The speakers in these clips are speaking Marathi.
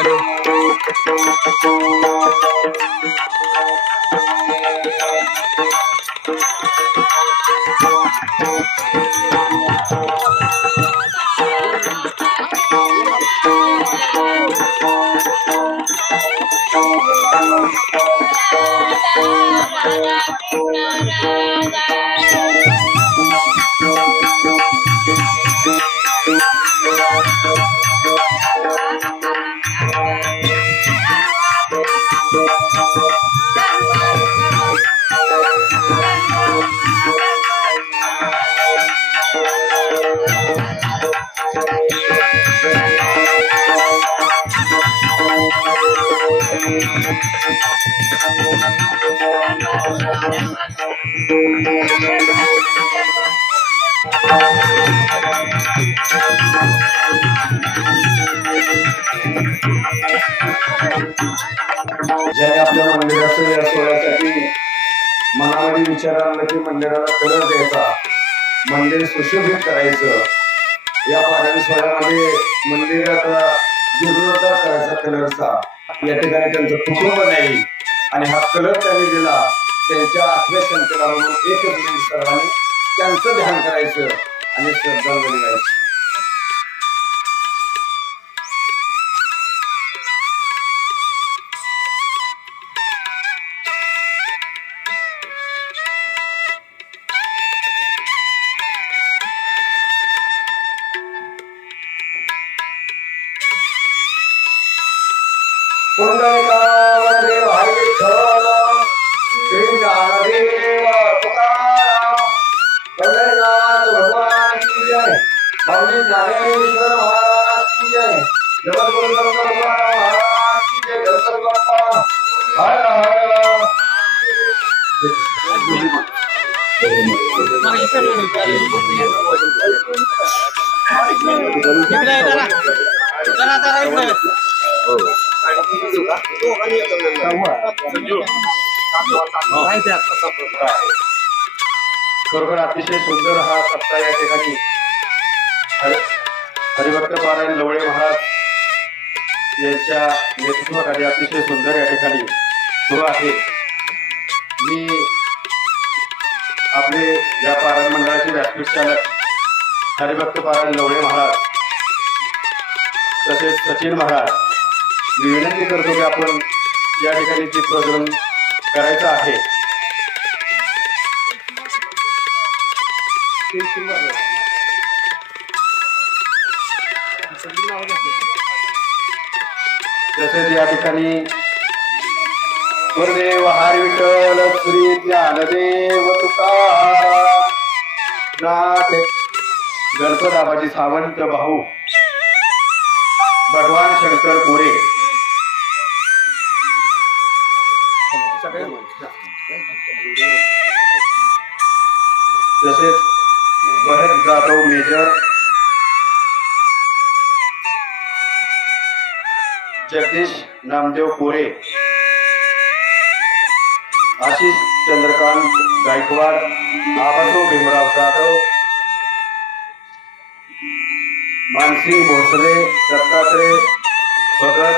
Hello. ज्याने आपल्या मंदिराचं या सोहळ्यासाठी मनामध्ये विचार आणला की मंदिराला कलर द्यायचा, मंदिर सुशोभित करायचं, या पारायण सोहळ्यामध्ये मंदिराचा जीर्णोद्धार करायचा कलरचा, या ठिकाणी त्यांचं कुटुंब नाही आणि हा कलर त्यांनी दिला. त्यांच्या आठव्या संकला म्हणून एकच मिनिट सर्वांनी त्यांचं ध्यान करायचं आणि श्रद्धांजली व्हायची. पुंडलिकावंदे भाई विठ्ठल, श्री ज्ञानदेव तुकाराम, पंढरीनाथ भगवान की जय, स्वामी ज्ञानेश्वर महाराज की जय, जगद्गुरु तुकाराम महाराज की जय, गणपती बाप्पा हर हर. खरोखर अतिशय सुंदर हा सप्ताह या ठिकाणी हरिभक्त पारायण लवळे महाराज यांच्या नेतृत्वाखाली अतिशय सुंदर या ठिकाणी सुरू आहे. मी आपले या पारायण मंडळाचे व्यासपीठ चालक हरिभक्त पारायण लवळे महाराज तसेच सचिन महाराज, मी विनंती करतो की आपण या ठिकाणी ते प्रज्वलन करायचं आहे. तसेच या ठिकाणी गुरुदेव हरी विठ्ठल श्री ज्ञानदेव तुकाराम नाथ गणपत आबाजी सावंत भाऊ भगवान शंकर कोरे तसेच भरत जाधव मेजर, जगदीश नामदेव कोरे, आशिष चंद्रकांत गायकवाड, आबासो भीमराव जाधव, मानसिंग भोसले, दत्तात्रय भगत,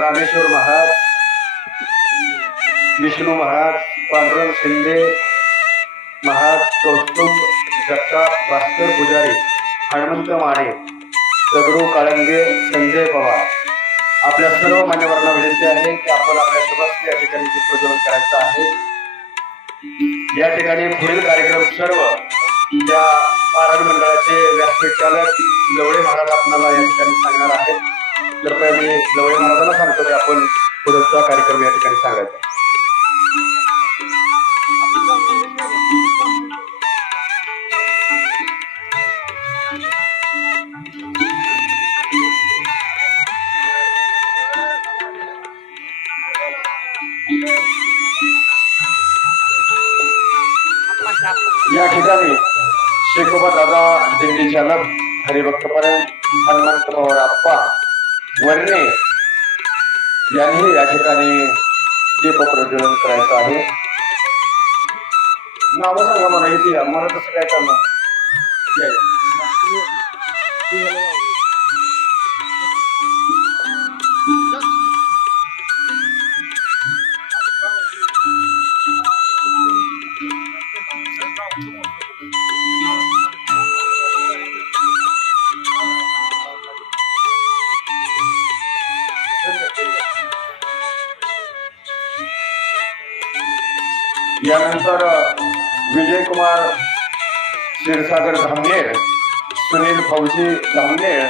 रामेश्वर महाराज, विष्णू महाराज, पांडुरंग शिंदे महाराज, कौस्तुभ जगताप, भास्कर पुजारी, हनुमंत माने, दगडू काळंगे, संजय पवार, आपल्या सर्व मान्यवरांना विनंती आहे की आपण आपल्या शुभस्ते या ठिकाणी प्रज्वलन करायचं आहे. या ठिकाणी पुढील कार्यक्रम सर्व या पारायण मंडळाचे व्यासपीठ चालक लवळे महाराज आपल्याला या ठिकाणी सांगणार आहेत. कृपया मी लवळे महाराजांना सांगतो की आपण पुढचा कार्यक्रम या ठिकाणी सांगायचा. या ठिकाणी शेकोबा दादा दिंडी चालक हरिभक्त पारायण हनुमंत पवार आप्पा वर्णे यांनी या ठिकाणी दीप प्रज्वलन करायचं आहे. नाव सांगा मला येते, मला तसं काय करणार. यानंतर विजयकुमार क्षीरसागर धामनेर, सुनील फौजी धामनेर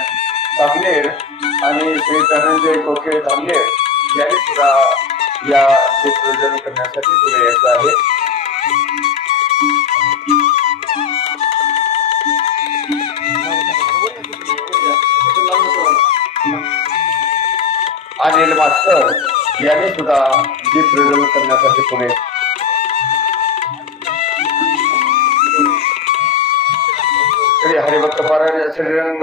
आणि श्री धनंजय कोके धामनेर यांनी सुद्धा या विसर्जन करण्यासाठी पुढे यायचं आहे. अनिल मास्तर यांनी सुद्धा दीप प्रज्वलन करण्यासाठी पुढे. श्री हरिभक्त पारायण श्रीरंग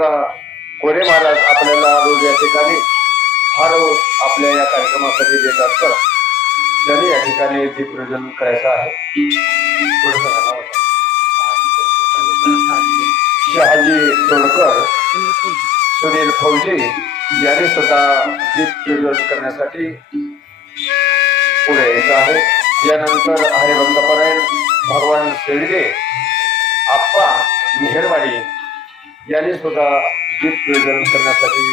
कोरे महाराज आपल्याला रोज या ठिकाणी फार आपल्या या कार्यक्रमासाठी देत असतात. त्यांनी या ठिकाणी दीप प्रज्वलन करायचं आहे. शहाजी तोडकर, सुनील फौजी यांनी सुद्धा दीप प्रज्वलन करण्यासाठी पुढे यायचं आहे. यानंतर हरिभक्त पारायण भगवान शेळगे आप्पा मेहरवाडी यांनी सुद्धा दीप प्रज्वलन करण्यासाठी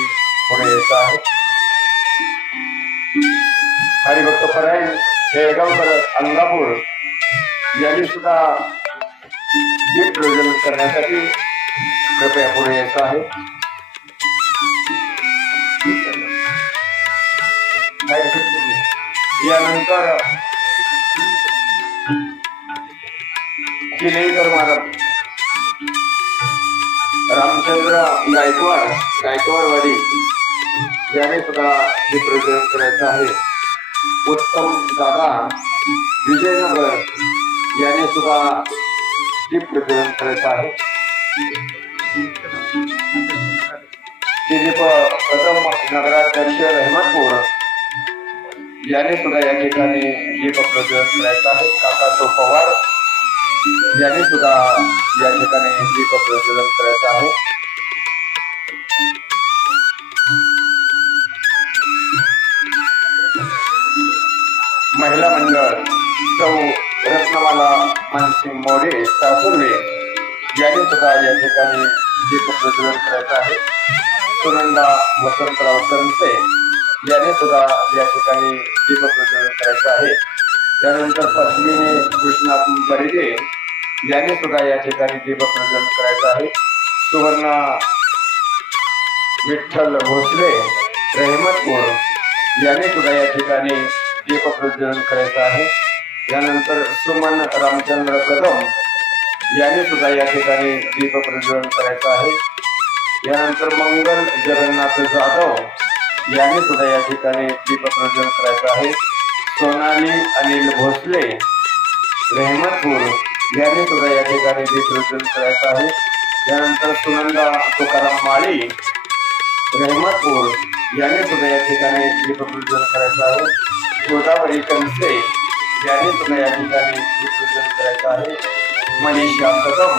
पुढे यायचं आहे. हरिभक्त पारायण हेळगावकर अंगापूर यांनी सुद्धा दीप प्रज्वलन करण्यासाठी कृपया पुढे यायचं आहे. यानंतर किलेकर महाराज रामचंद्र गायकवाडवाडी याने सुद्धा दीप प्रज्वलन करायचं आहे. उत्तम दादा विजयनगर याने सुद्धा दीप प्रज्वलन करायचं आहे. दिलीप प्रथम नगराध्यक्ष रहमतपूर याने सुद्धा या ठिकाणी दीप प्रज्वलन करायचं आहे. काकासो पवार याने सुद्धा या ठिकाणी दीप प्रज्वलन करायचं आहे. महिला मंडळ सौ रत्नमाला मानसिंग मोरे सासुर्वे याने सुद्धा या ठिकाणी दीप प्रज्वलन करायचं आहे. सुनंदा वसंतराव कंसे याने सुद्धा या ठिकाणी दीप प्रज्वलन करायचं आहे. त्यानंतर पद्मिनी कृष्णात बरिगे याने सुद्धा या ठिकाणी दीप प्रज्वलन करायचं आहे. सुवर्णा विठ्ठल भोसले रहमतपूर याने सुद्धा या ठिकाणी दीप प्रज्वलन करायचं आहे. यानंतर सुमन रामचंद्र कदम याने सुद्धा या ठिकाणी दीप प्रज्वलन करायचं आहे. यानंतर मंगल जगन्नाथ जाधव याने सुद्धा या ठिकाणी दीप प्रज्वलन करायचं आहे. सोनाली अनिल भोसले रहमतपूर याने सुद्धा या ठिकाणी दीप प्रज्वलन करायचं आहे. यानंतर सुनंदा तुकाराम माळी रहमतपूर याने सुद्धा या ठिकाणी दीप प्रज्वलन करायचं आहे. गोदावरी कंसे याने सुद्धा या ठिकाणी दीप प्रज्वलन करायचं आहे. मनीषा कदम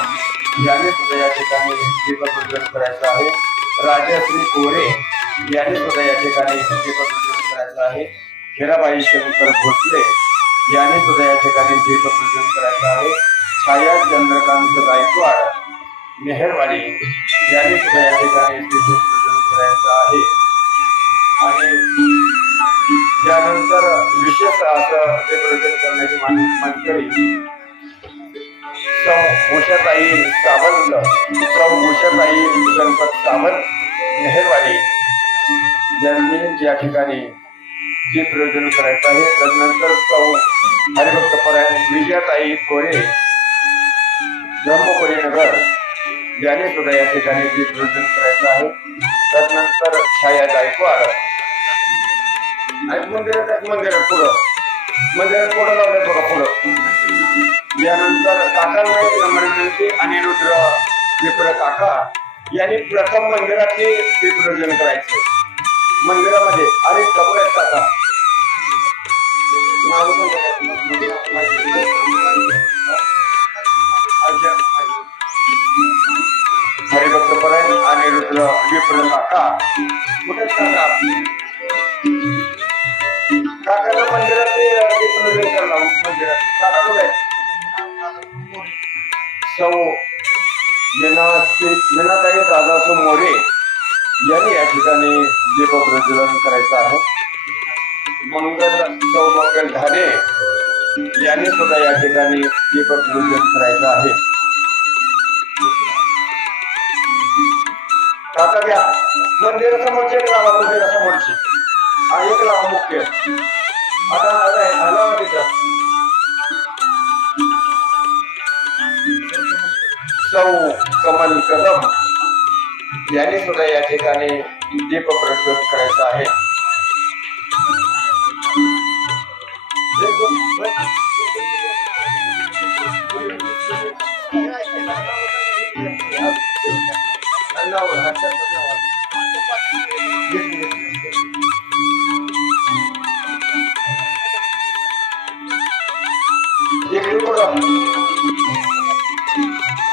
याने सुद्धा या ठिकाणी दीप प्रज्वलन करायचं आहे. राजश्री कोरे याने सुद्धा या ठिकाणी दीप प्रज्वलन करायचं आहे. हिराबाई शंकर भोसले याने सुद्धा या ठिकाणी दीप प्रज्वलन करायचं आहे. छाया चंद्रकांत गायकवाड मेहरवाडी याने सुद्धा या ठिकाणी दीप प्रज्वलन करायचं आहे. आणि त्यानंतर विशेष असं ते प्रज्वलन करण्याची मानकरी सौ उषाताई सावंत, सौ उषाताई गणपत सावंत मेहरवाडी यांनी या ठिकाणी दीप प्रज्वलन करायचं आहे. त्यानंतर सौ हरिभक्त पारायण विजयाताई कोरे ब्रह्मपुरी नगर याने सुद्धा या ठिकाणी दीप प्रज्वलन करायचं आहे. त्यानंतर छाया गायकवाड मंदिरात पुढं लावलंय बघा पुढं. यानंतर काकांना एक नंबर विनंती अनिरुद्र विप्र काका यांनी प्रथम मंदिरातले दीप प्रज्वलन करायचे. मंदिरामध्ये आणि कपड्यात काका हरिभक्त पारायण अनिरुद्र विप्र काका कुठे काका काकाला मंदिरातले दीप प्रज्वलन करणार. मंदिरात काका कुठे सौ मीनाताई दादासो मोरे यांनी या ठिकाणी दीप प्रज्वलन करायचं आहे. सौ मंगल ढाणे याने सुद्धा या ठिकाणी दीपपूजन करायचं आहे. काका घ्या मंदिरासमोरची एक लावा, मंदिरासमोरची आणि एक लावा मुख्य. आता आला तिथं सौ कमल कदम याने सुद्धा या ठिकाणी दीप प्रज्वलित करायचं आहे.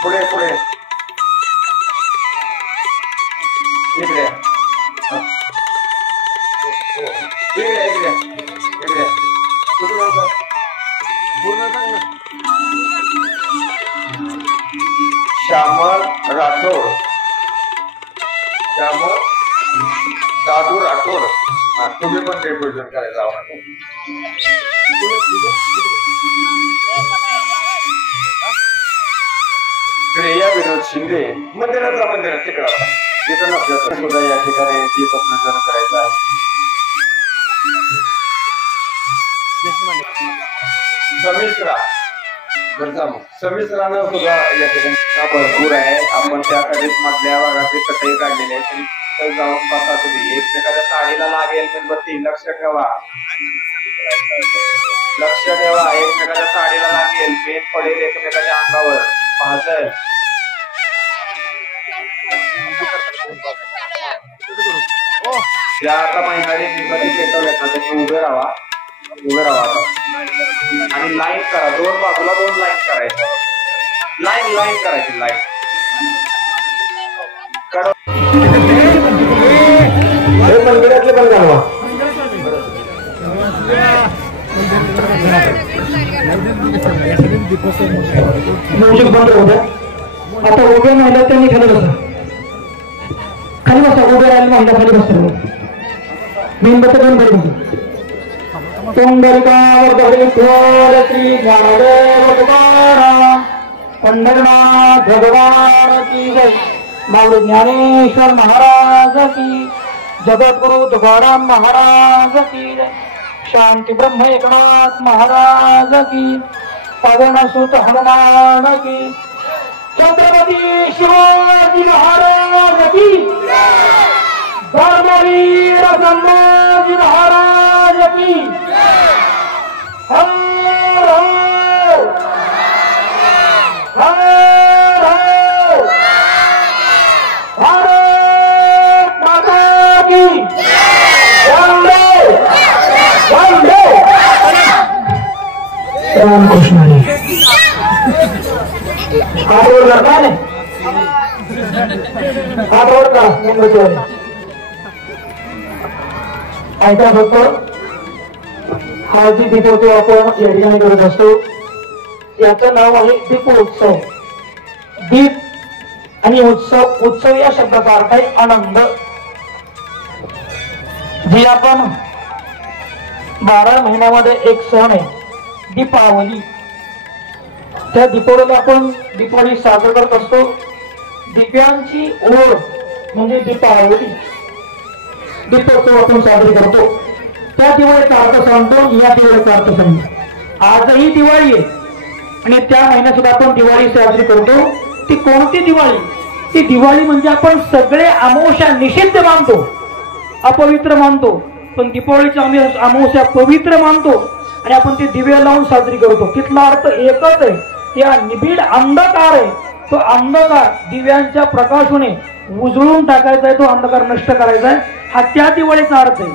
पुढे पुढे इकडे इकडे इकडे श्यामल राठोड, श्यामल दादू राठोड, तुम्ही पण रिप्रेझेंट करायला हवा. श्रेया विनोद शिंदे मंदिरात तिकडं तिथं नसलं सुद्धा या ठिकाणी दीपप्रज्वलन करायचं आहे. समिश्रानं सुद्धा या ठिकाणी भरपूर आहे. आपण त्यासाठी मधल्या भागाचे कटई काढलेले आहे. तरी जाऊन बसा तुम्ही. एकमेकाच्या साडीला लागेल मेणबत्ती, लक्ष ठेवा, लक्ष ठेवा. एकमेकाच्या साडीला लागेल, पेन पडेल एकमेकाच्या अंगावर, पाहतल. ज्या आता महिन्याने मेणबत्ती पेटवल्यात ना त्यांनी उभे राहा आणि लाईन करा. दोन बाजूला दोन लाईन करायचं, लाईन करायची, लाईन. मंदिरातले पण घालवा. म्युझिक बंद होतं. आता उभे महिला त्यांनी खाली बसा, खाली बसा. उभे राहिली महिला खाली बसतात. मेणबत्ती बंद करून श्री ज्ञानदेव तुकाराम पंढरनाथ भगवान की जय. बाबू ज्ञानेश्वर महाराज की, जगद्गुरु तुकाराम महाराज की जय. शांती ब्रह्म एकनाथ महाराज की, पवन सुत हनुमान की, छत्रपती शिवाजी महाराज की, धर्मवीर संभाजी महाराज की. हर हर हर हर भारत माता की वंदे वंदे. रामकृष्ण हरी. हाथ ओर लड़का ने हाथ ओर का मुंबई ऐका फक्त हळदी दीपोत्सव आपण या ठिकाणी करत असतो. याचं नाव आहे दीपोत्सव. दीप आणि उत्सव, उत्सव या शब्दाचा अर्थ आहे आनंद. जे आपण 12 महिन्यामध्ये एक सण आहे दीपावली. त्या दीपावलीला आपण दीपावली साजरा करत असतो. दिव्यांची ओढ म्हणजे दीपावली, दीपोत्सव आपण साजरी करतो. त्या दिवाळीचा अर्थ सांगतो, या दिवाळीचा अर्थ सांगतो. आजही दिवाळी आहे आणि त्या महिन्यात सुद्धा आपण दिवाळी साजरी करतो. ती कोणती दिवाळी? ती दिवाळी म्हणजे आपण सगळे अमावस्या निषिद्ध मानतो, अपवित्र मानतो. पण दीपावलीची आम्ही अमावस्या पवित्र मानतो आणि आपण ती दिवे लावून साजरी करतो. तिथला अर्थ एकच आहे. या निबिड अंधकार आहे, तो अंधकार दिव्यांच्या प्रकाशाने उजळून टाकायचा आहे, तो अंधकार नष्ट करायचा आहे. हा त्या दिवाळीचा अर्थ आहे.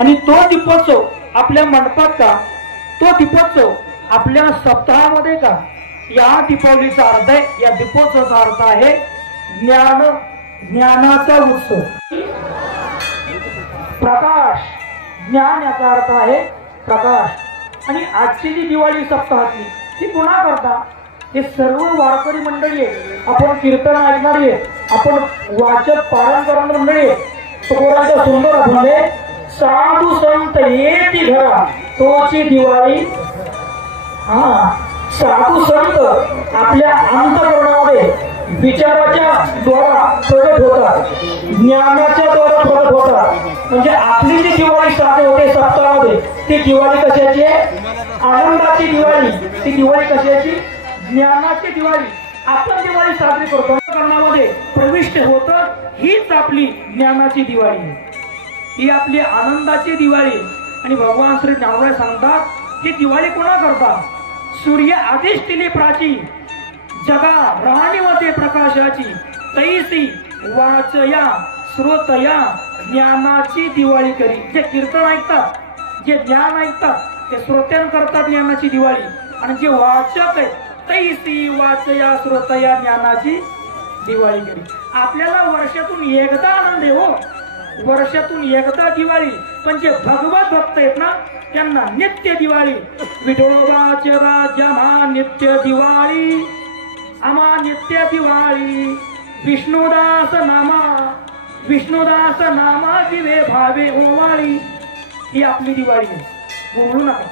आणि तो दीपोत्सव आपल्या मंडपात का, तो दीपोत्सव आपल्या सप्ताहामध्ये का, या दीपावलीचा अर्थ आहे, या दीपोत्सवाचा अर्थ आहे ज्ञान, ज्ञानाचा उत्सव. प्रकाश, ज्ञान याचा अर्थ आहे प्रकाश. आणि आजची जी दिवाळी सप्ताहातली ती पुन्हा करता हे सर्व वारकरी मंडळी आहे, आपण कीर्तन ऐकणारी आहे, आपण वाचक पारायण करणारी मंडळी आहे. तुकोरांच्या सुंदर अभंगे साधू संत येती घरा तोची दिवाळी साधू संत आपल्या अंतःकरणामध्ये विचाराच्या द्वारा प्रगट होतात, ज्ञानाच्या द्वारा प्रगट होतात. म्हणजे आपली जी दिवाळी साजरी होते सप्ताहामध्ये, ती दिवाळी कशाची आहे? आनंदाची दिवाळी. ती दिवाळी कशाची? ज्ञानाची दिवाळी. आपण दिवाळी साजरी करतो, अंतःकरणामध्ये प्रविष्ट होतं, हीच आपली ज्ञानाची दिवाळी आहे, ही आपली आनंदाची दिवाळी. आणि भगवान श्री ज्ञानराय सांगतात की दिवाळी कोणा करता? सूर्य अधिष्ठिली प्राची, जगा राणीमध्ये प्रकाशाची, तैसी वाचया श्रोतया ज्ञानाची दिवाळी करी. जे कीर्तन ऐकतात, जे ज्ञान ऐकतात, ते श्रोत्यां करतात ज्ञानाची दिवाळी. आणि जे वाचक आहे, तैसी वाचया श्रोतया ज्ञानाची दिवाळी करी. आपल्याला वर्षातून एकदा आनंद आहे हो, वर्षातून एकदा दिवाळी. पण जे भगवत भक्त आहेत ना, त्यांना नित्य दिवाळी. विठोबाचे राज्य आम्हा नित्य दिवाळी, आम्हा नित्य दिवाळी. विष्णुदास नामा दिवे भावे ओवाळी. ही आपली दिवाळी आहे, बोलू नका.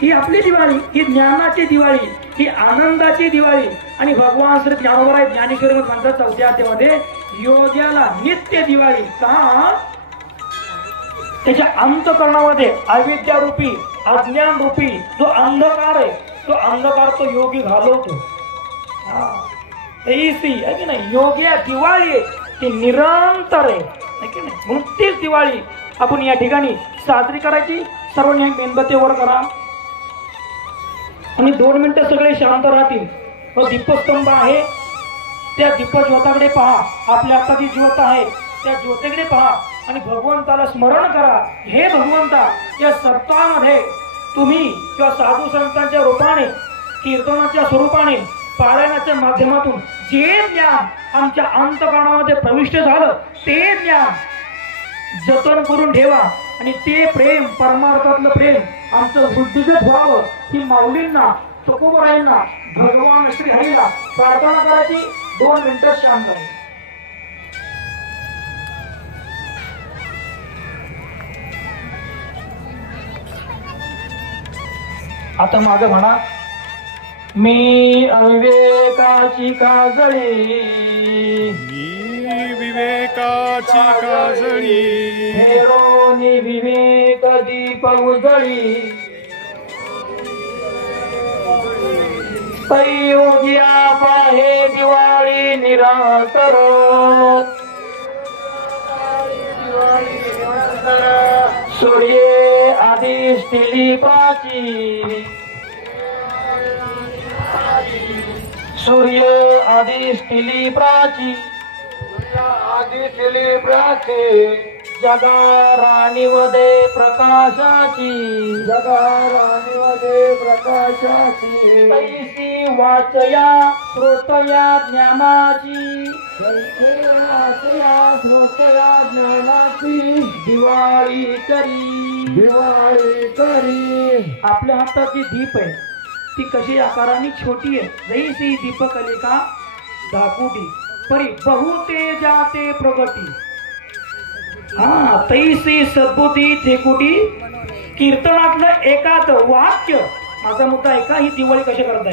ही आपली दिवाळी, ही ज्ञानाची दिवाळी, ही आनंदाची दिवाळी. आणि भगवान श्री ज्ञानोबा ज्ञानेश्वरी म्हणतात 4थ्या अध्यायामध्ये, योग्याला नित्य दिवाळी. का? त्याच्या अंतःकरणामध्ये अविद्या रूपी, अज्ञान रूपी जो अंधकार आहे, तो अंधकार तो योगी घालवतो. ऐसी आहे की नाही? योग्य दिवाळी आहे, ती निरंतर आहे की नाही? म्हणून तीच दिवाळी आपण या ठिकाणी साजरी करायची. सर्वांनी मेणबत्तीवर करा आणि 2 मिनिटं सगळे शांत राहतील. दीपस्तंभ आहे, त्या दीपज्योताकडे पहा. आपल्या हाताची ज्योत आहे, त्या ज्योतीकडे पहा आणि भगवंताला स्मरण करा. हे भगवंता, या सप्ताहामध्ये तुम्ही किंवा साधू संतांच्या रूपाने, कीर्तनाच्या स्वरूपाने, पारायणाच्या माध्यमातून जे ज्ञान आमच्या अंतःकरणामध्ये प्रविष्ट झालं, ते ज्ञान जतन करून ठेवा. आणि ते प्रेम, परमार्थातलं प्रेम आमचं वृद्धिगत व्हावं, ही माऊलींना, तुकोबरायांना, भगवान श्री हरीला प्रार्थना करायची. 2 मिनिटं शांत आहे. आता मागे म्हणा, मी अविवेकाची काजळी, मी विवेकाची काजळी, हेरोनी विवेक दीप उजळी. योगिया पाहे दिवाळी निरंतर, सूर्ये अधिष्ठिली प्राची, सूर्य अधिष्ठिली प्राची, अधिष्ठिली प्राची. जगा राणीमध्ये प्रकाशाची, जगा राणीमध्ये प्रकाशाची. तैसी वाचया श्रोतया ज्ञानाची, वाचया श्रोतया ज्ञानाची दिवाळी करी, दिवाळी करी. आपल्या हाताची दीप आहे, ती कशी आकाराने छोटी आहे. जैसी दीपकलिका धाकुटी, परी बहुते जाते प्रगती. तैसी सद्बुद्धी थेकुटी. कीर्तनातलं एकाच वाक्य, माझा मुद्दा ऐका, ही दिवाळी कशी करताय.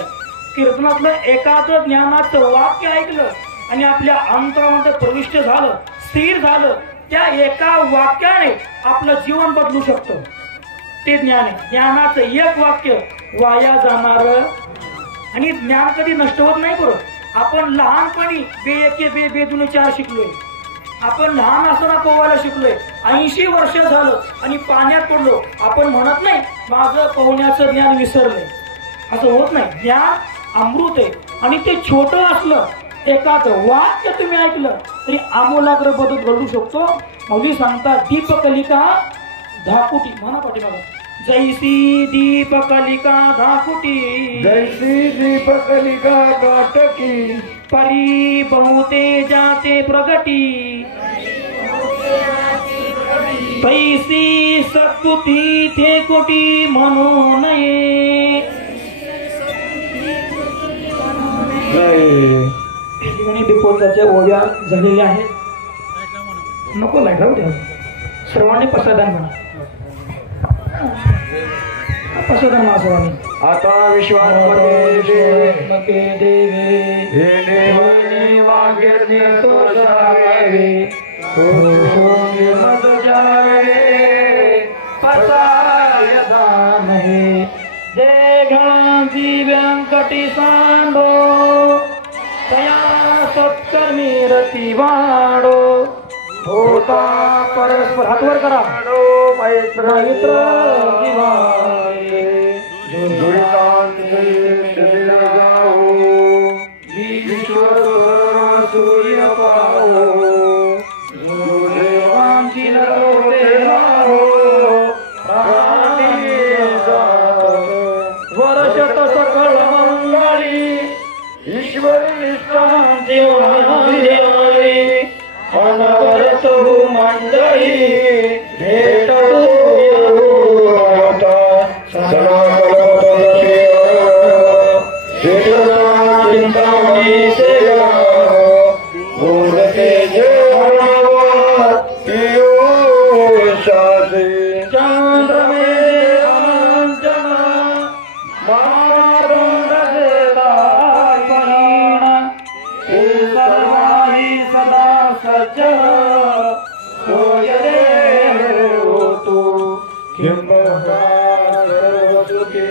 कीर्तनातलं एकाच ज्ञानाचं वाक्य ऐकलं आणि आपल्या अंतरामध्ये प्रविष्ट झालं, स्थिर झालं, त्या एका वाक्याने आपलं जीवन बदलू शकतं. ते ज्ञान आहे. ज्ञानाचं एक वाक्य वाया जाणार, आणि ज्ञान कधी नष्ट होत नाही. बरोबर, आपण लहानपणी बे एके बे बे दुने 4 शिकलोय. आपण लहान असताना पोहायला शिकलोय, 80 वर्ष झालं आणि पाण्यात पडलो. आपण म्हणत नाही माझं पोहण्याचं ज्ञान विसरलंय, असं होत नाही. ज्ञान अमृत आहे आणि ते छोटं असलं, एकाच वाक्य तुम्ही ऐकलं तरी आमूलाग्र बदल घडू शकतो. मौली सांगतात दीपकलिका धाकुटी. म्हणा पाठीमागं, जैसी दीपकलिका धाकुटी, जैसी दीपकलिका काटकी, परी बहुते जाते प्रगटी. तैसी सद्बुद्धी थेकुटी म्हणू नये. दीपोत्सवाच्या ओव्या झालेल्या आहेत. नको लाईट राहू द्या, सर्वांनी प्रसादान म्हणा. असं धर्मासवानी आता विश्वात्मके देवे मके देवे हे देवाने वाग्यज्ञ तो जावे होगे मत जावे पसायदा नाही जय घणांची व्यंकटी सांडो तया सत्कर्मी रती वाढो होता परस्पर हातवर करा मैत्र मैत्र दिवाळे दुरितांचे मिटले जाओ ईश्वर सूर्य पाहो देवांची लढवते राहो प्राणी जात वर्षत सकळ मंगळी ईश्वरी विश्रांती देवाळी अनवरत मंडळी भेटतो चिंतामणी सेवा चंद्रमे अनंजना मारुंड देदायीण हे सर्वाही सदा सज्जन सोय रे होतो सर्वसुखे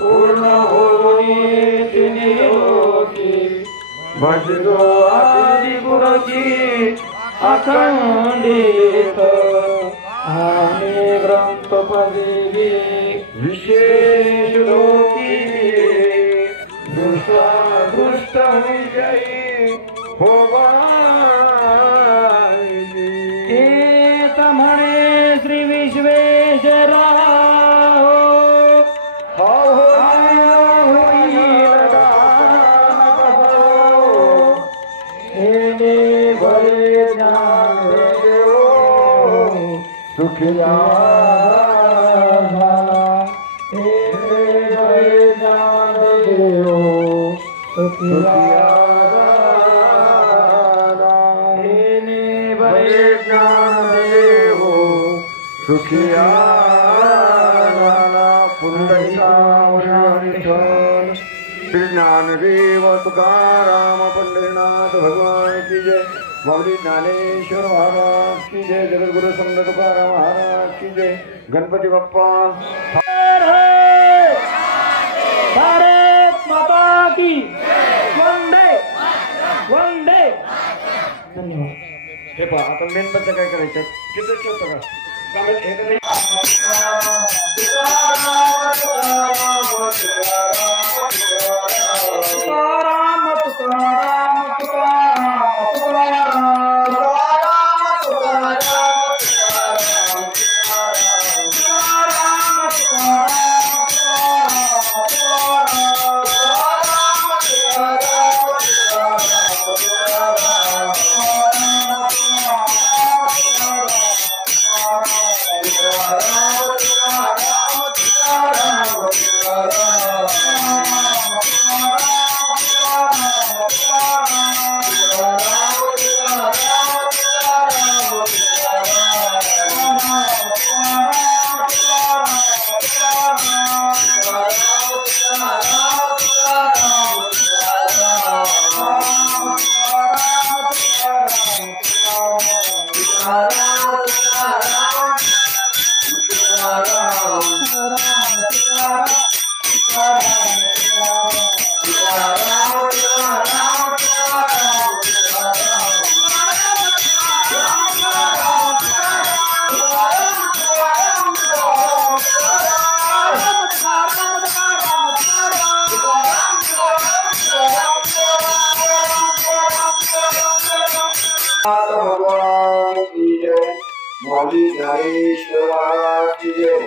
पूर्ण होई तिने होती भजलो आदि गुरुची अखंडित आणि ग्रंथ पदवी विशेष लोकी दृष्ट विजयी होवा एक म्हणे श्री विश्वेश्वरा सुखिया सुखिया पुंडलिकाठन श्री ज्ञानदेव तुकाराम पंढरीनाथ भगवान की जय माऊली ज्ञानेश्वर महाराज की जय जगद्गुरु संत तुकाराम महाराज की जय गणपती बाप्पा भारत माता की वंदे वंदे धन्यवाद हे पहा आता मेणबत्त्या काय करायच्या तिथे ठेवतो का तुकाराम तुकाराम तुकाराम भगवान की जय मौली ज्ञानेश्वर महाराज की जय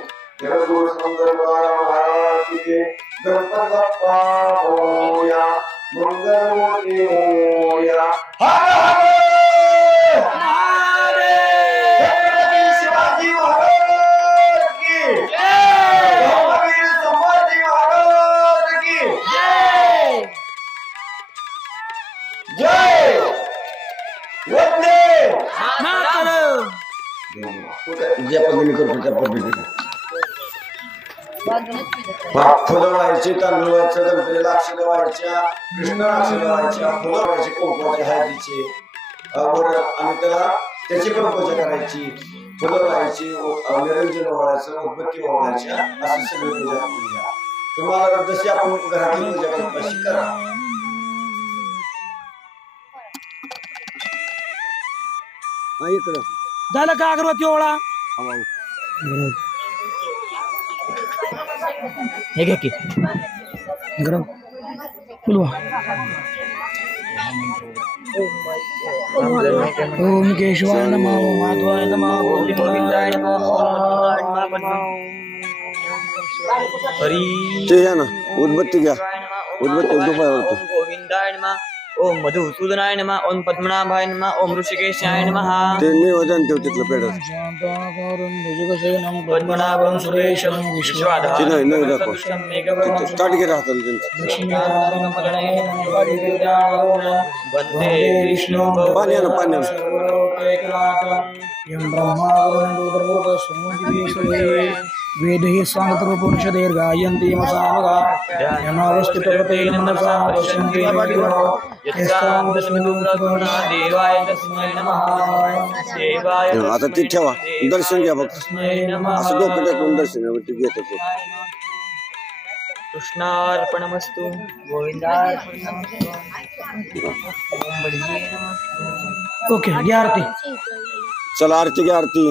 जगद्गुरु संत तुकाराम महाराज की जय गणपती बाप्पा मोरया मंगलमूर्ती मोरया छत्रपती शिवाजी महाराज की जय महावीर संभाजी महाराज की जय वंदे ज्या पद्धतीने करतो त्या पद्धतीने फुलं व्हायची, तांदूळ व्हायचं, गणपतीला अक्षर व्हायच्या, कृष्ण अक्षर व्हायच्या, फुलं व्हायची, कुंकवाची हळदीची आणि त्याची पण पूजा करायची, फुलं व्हायची, निरंजन ओवाळायचं, उदबत्ती ओवाळायच्या, अशी सगळी पूजा करूया. तुम्हाला जशी आपण घरातली पूजा करतो तशी करा. इकडं झालं का अगरबत्ती ओळा हे घ्या की गरम फुलवा. ओम केशवाय नमः ओम माधवाय नमः ओम गोविंदाय नमः हरी ते या ना उदबत्ती घ्या. उदबत्ती दुपारवरती गोविंदाय नमः ओम मधुसूदनाय नमः ओम पद्मनाभाय नमः ओम ऋषिकेशाय नमः. ते निवेदन ठेव तिथलं पेढं. पद्मनाभं सुरेशं ते नाही नाही दाखव. ताट घे राहतं वंदे विष्णु पाणी आहे ना पाणी आहे. वेद ही सांगतरूपनिषदेर्गायन्ति यमसामगा यमावस्थितवतेन मनसा पश्यन्ति यस्यां दशमिदुर्गुणा देवाय तस्मै नमः. देवाय आता ती ठेवा दर्शन घ्या बघ. असं डोकं टाकून दर्शन घेतो. कृष्णार्पणमस्तु गोविंदार्पणमस्तु. ओके घ्या आरती. चला आरती घ्या आरती.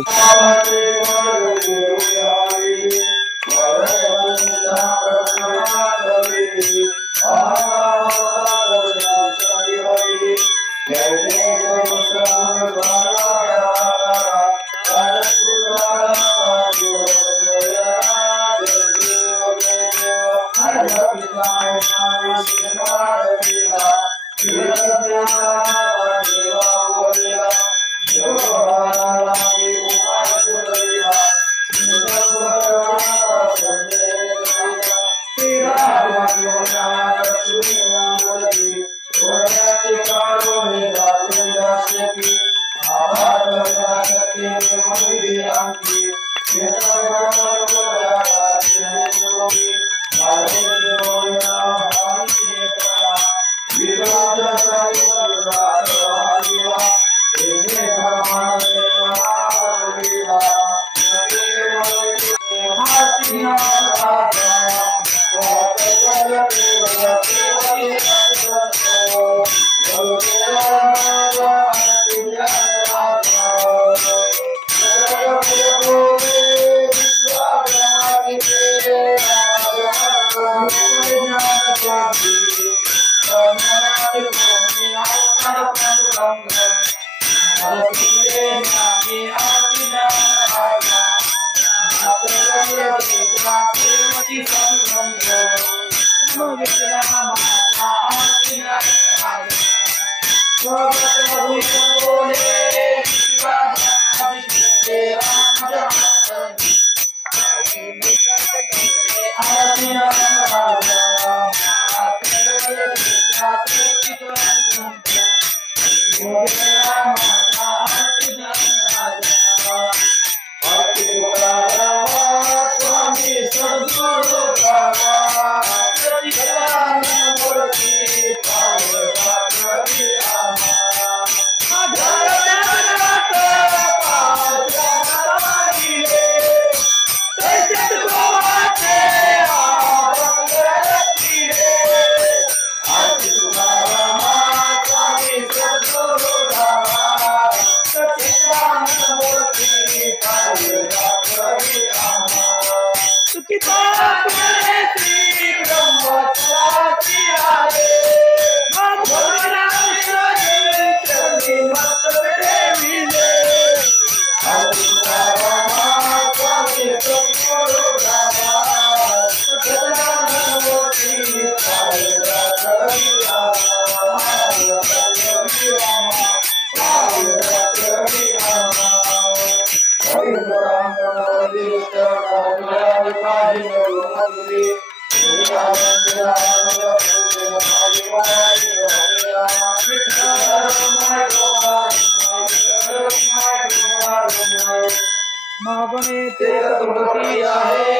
मागणे ते तुमती आहे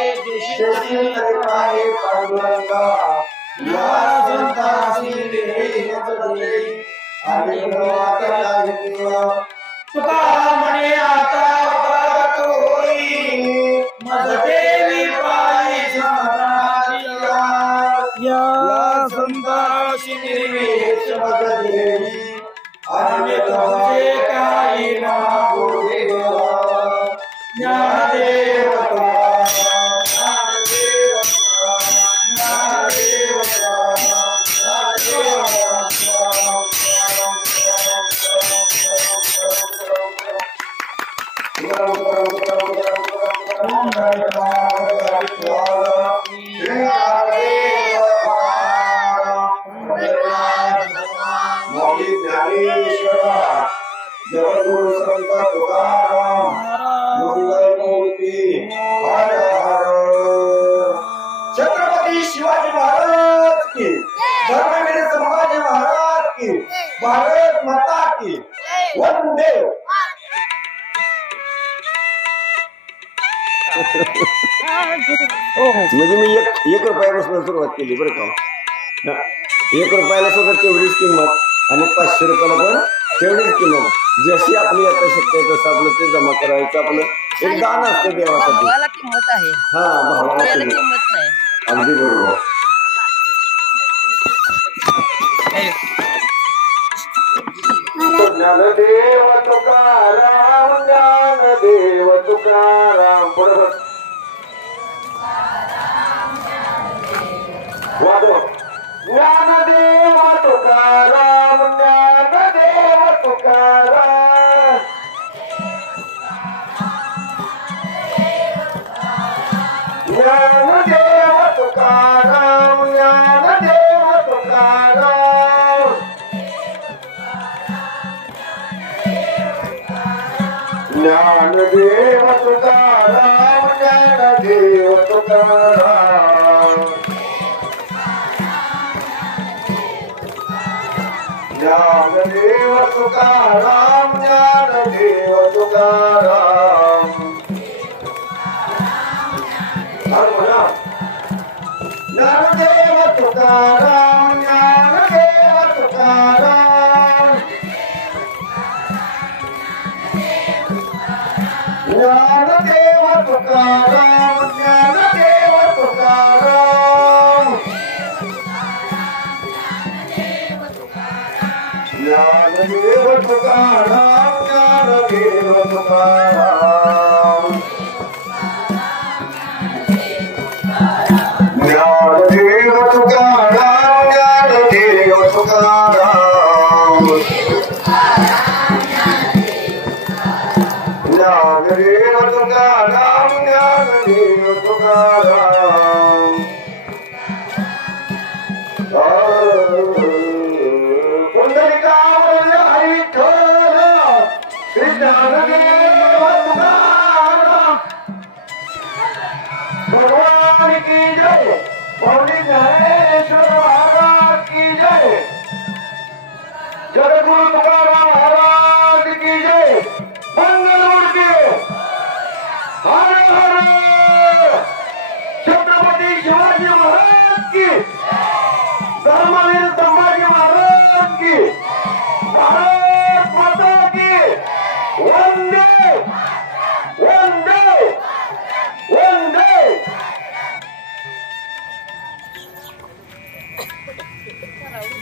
गंगा या संतासी देवी आणि तुका म्हणे आता अवतार होई मज देवी पायी समाधिया या संताशी निर्वेश मज देवी आणि तुझे काही नाव ज्ञानदेव जगद्गुरु संत तुकाराम मंगलमूर्ती हर हर छत्रपती शिवाजी महाराज की धर्मवीर संभाजी महाराज की भारत माता की वंदे म्हणजे मी एक रुपयापासून सुरुवात केली बरं का. 1 रुपयाला सुद्धा तेवढीच किंमत आणि 500 रुपयाला पण तेवढीच किंमत. जशी आपली आता शक्य आहे तसं आपलं ते जमा करायचं. आपलं एक दान असतं देवासाठी. भावाला किंमत आहे. हा भावाला आपल्याला किंमत. किंमत नाही. अगदी बरोबर. ज्ञानदेव तुकाराम ज्ञानदेव तुकाराम पुढे वाजव. ज्ञानदेव तुकाराम ज्ञानदेव तुकाराम ज्ञानदेव तुकाराम ज्ञानदेव तुकाराम ज्ञानदेव तुकाराम ज्ञानदेव तुकाराम ज्ञानदेव तुकाराम ज्ञानदेव तुकाराम ज्ञानदेव तुकाराम ज्ञानदेव तुकाराम ज्ञानदेव तुकाराम ज्ञानदेव तुकाराम ज्ञानदेव तुकाराम ज्ञानदेव तुकाराम ज्ञानदेव तुकाराम ज्ञानदेव तुकाराम ज्ञानदेव तुकाराम ज्ञानदेव तुकाराम पुंडलिकावरल हरिठोल श्री ज्ञानदेव तुकाराम भगवान की जय. मौली ज्ञानेश्वर महाराज की जय. जगद्गुरु तुकाराम महाराज की जय. मंगलमूर्ती हर हर. छत्रपती शिवाजी महाराज की धर्मवीर संभाजी महाराज की भारत माता की वंदे वंदे वंदे.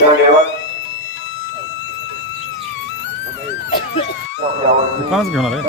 धन्यवाद. काच घेणार आहे.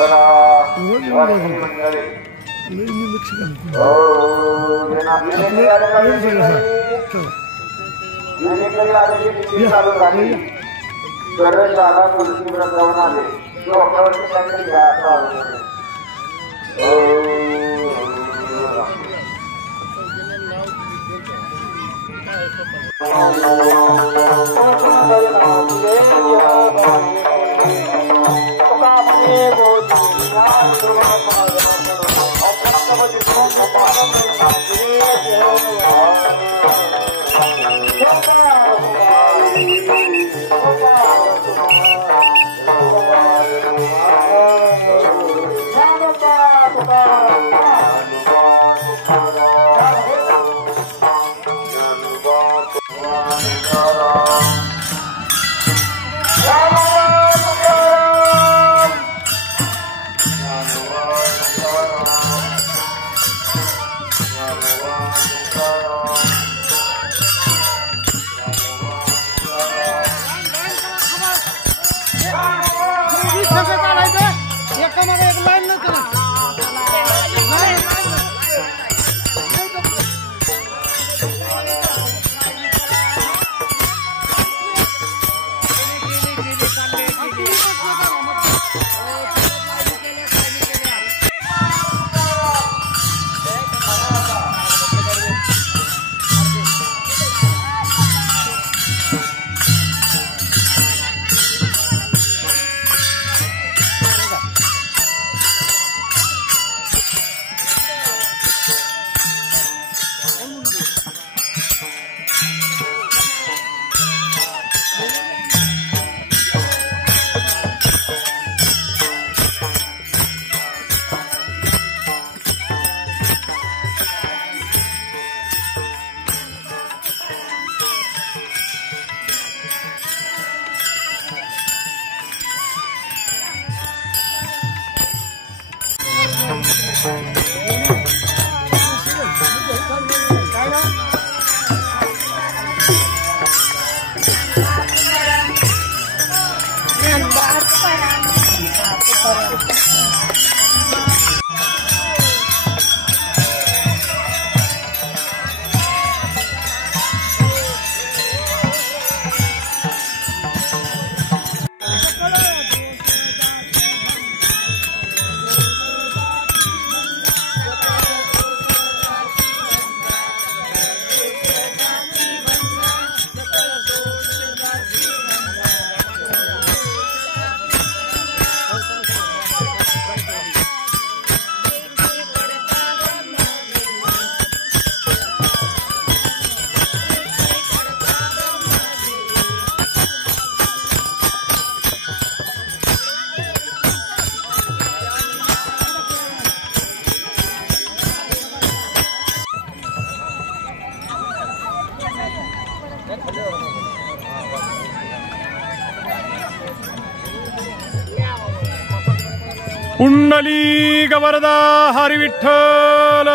पुंडलिक वरदा हरी विठ्ठल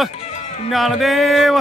ज्ञानदेव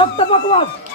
फक्त बकवास.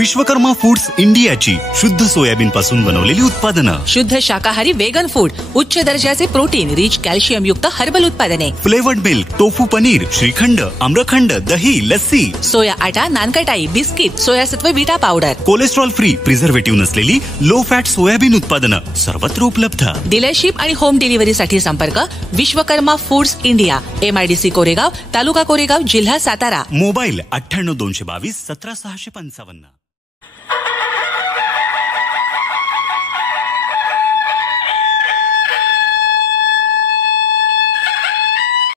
विश्वकर्मा फूड्स इंडियाची शुद्ध सोयाबीन पासून बनवलेली उत्पादनं, शुद्ध शाकाहारी वेगन फूड, उच्च दर्जाचे प्रोटीन रिच कॅल्शियम युक्त हर्बल उत्पादने, flavoured milk, tofu paneer, shrikhand, amrakhand, दही, लस्सी, सोया आटा, नानकटाई, बिस्किट, सोयासत्व vita powder, cholesterol free, preservative नसलेली लो फॅट सोयाबीन उत्पादनं सर्वत्र उपलब्ध. डीलरशिप आणि होम डिलिव्हरीसाठी संपर्क Vishwakarma foods India, MIDC Koregaon, taluka Koregaon, जिल्हा सातारा. मोबाईल 98 222 17 655.